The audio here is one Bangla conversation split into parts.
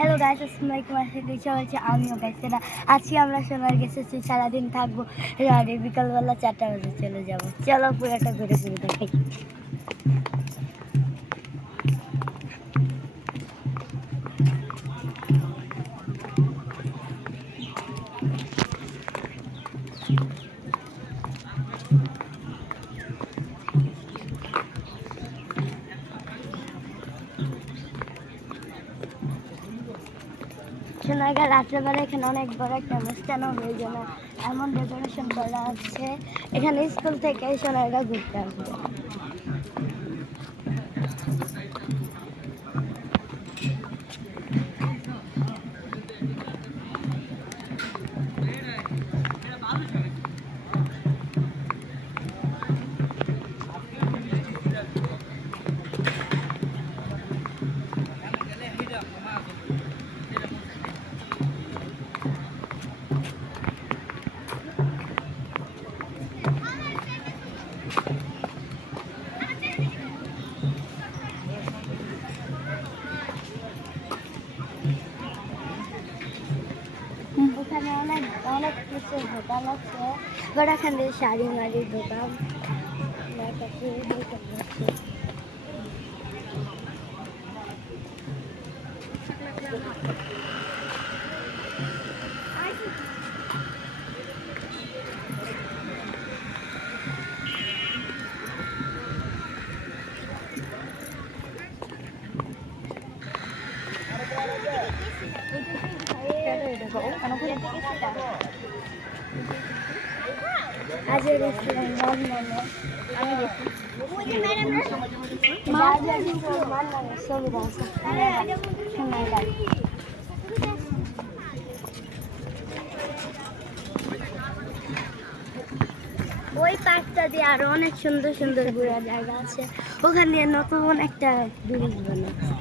হ্যালো গাইস, আসসালামু আলাইকুম। আশা করি সবাই আমিও গাইছি না। আজকে আমরা সোনার গেছি, সারাদিন থাকবো, আর বিকালবেলা 4টা বাজে চলে যাব। চলো পুরোটা ঘুরে ঘুরে দেখাই। সোনারগাঁ রাত্রেবেলা এখানে অনেক বড় একটা অনুষ্ঠানও হয়ে যাবে, এমন ডেকোরেশন করা আছে। এখানে স্কুল থেকে সোনারগাঁ ঘুরতে আসবে। ওখানে অনেক অনেক কিছু দোকান আছে, ওখানে শাড়ি মাড়ির দোকান, মেকআপের দোকান আছে। আজকে রেস্টুরেন্ট আমি দেখি ওই পার্কটা দিয়ে আরো অনেক সুন্দর সুন্দর ঘোরার জায়গা আছে। ওখানে নতুন একটা ব্রিজ বানাচ্ছে।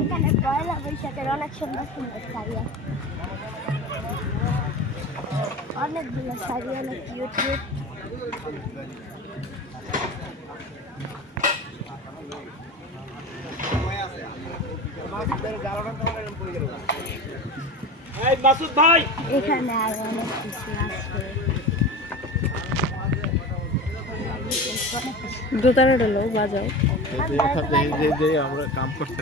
এখানে পয়লা বৈশাখের অনেক সুন্দর সুন্দর শাড়ি আছে, অনেকগুলো শাড়ি, অনেক কিউট কিউট। এখানে আর অনেক কিছু আছে। দোতারা ডলো বাজাও আমরা কাম করতে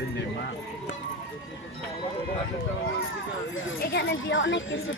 এখানে দিয়ে অনেক কিছু